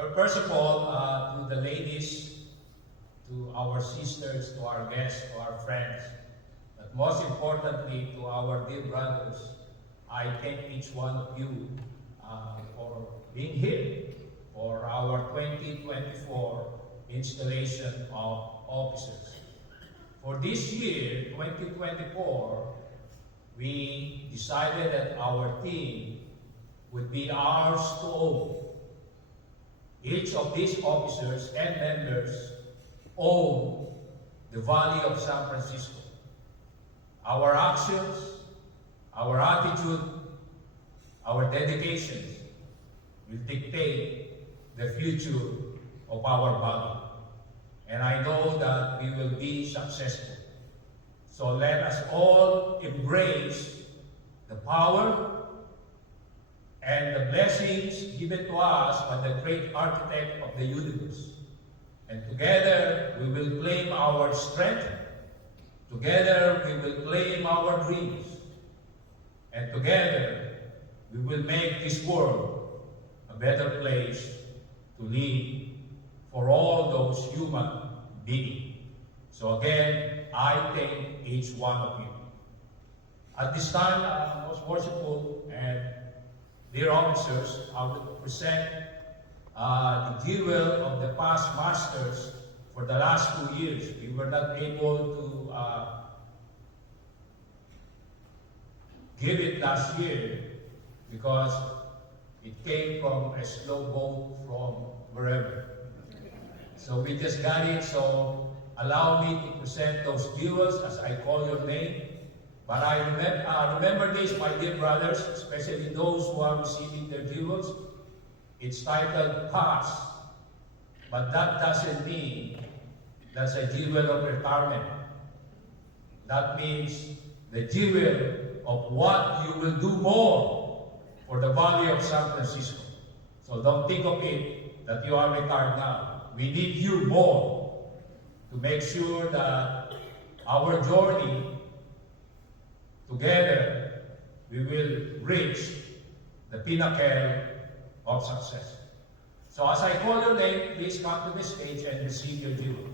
Well, first of all, to the ladies, to our sisters, to our guests, to our friends, but most importantly to our dear brothers, I thank each one of you for being here for our 2024 installation of officers. For this year, 2024, we decided that our team would be ours to own. Each of these officers and members own the Valley of San Francisco. Our actions, our attitude, our dedications will dictate the future of our valley. And I know that we will be successful. So let us all embrace the power and the blessings given to us by the great architect of the universe. And together we will claim our strength. Together we will claim our dreams. And together we will make this world a better place to live for all those human beings. So again, I thank each one of you. At this time, most worshipful and dear officers, I would present the jewel of the past masters for the last 2 years. We were not able to give it last year because it came from a slow boat from wherever. So we just got it, so allow me to present those jewels as I call your name. But I remember this, my dear brothers, especially those who are receiving their jewels. It's titled Past, but that doesn't mean that's a jewel of retirement. That means the jewel of what you will do more for the Valley of San Francisco. So don't think of it that you are retired now. We need you more to make sure that our journey together, we will reach the pinnacle of success. So as I call your name, please come to the stage and receive your jewel.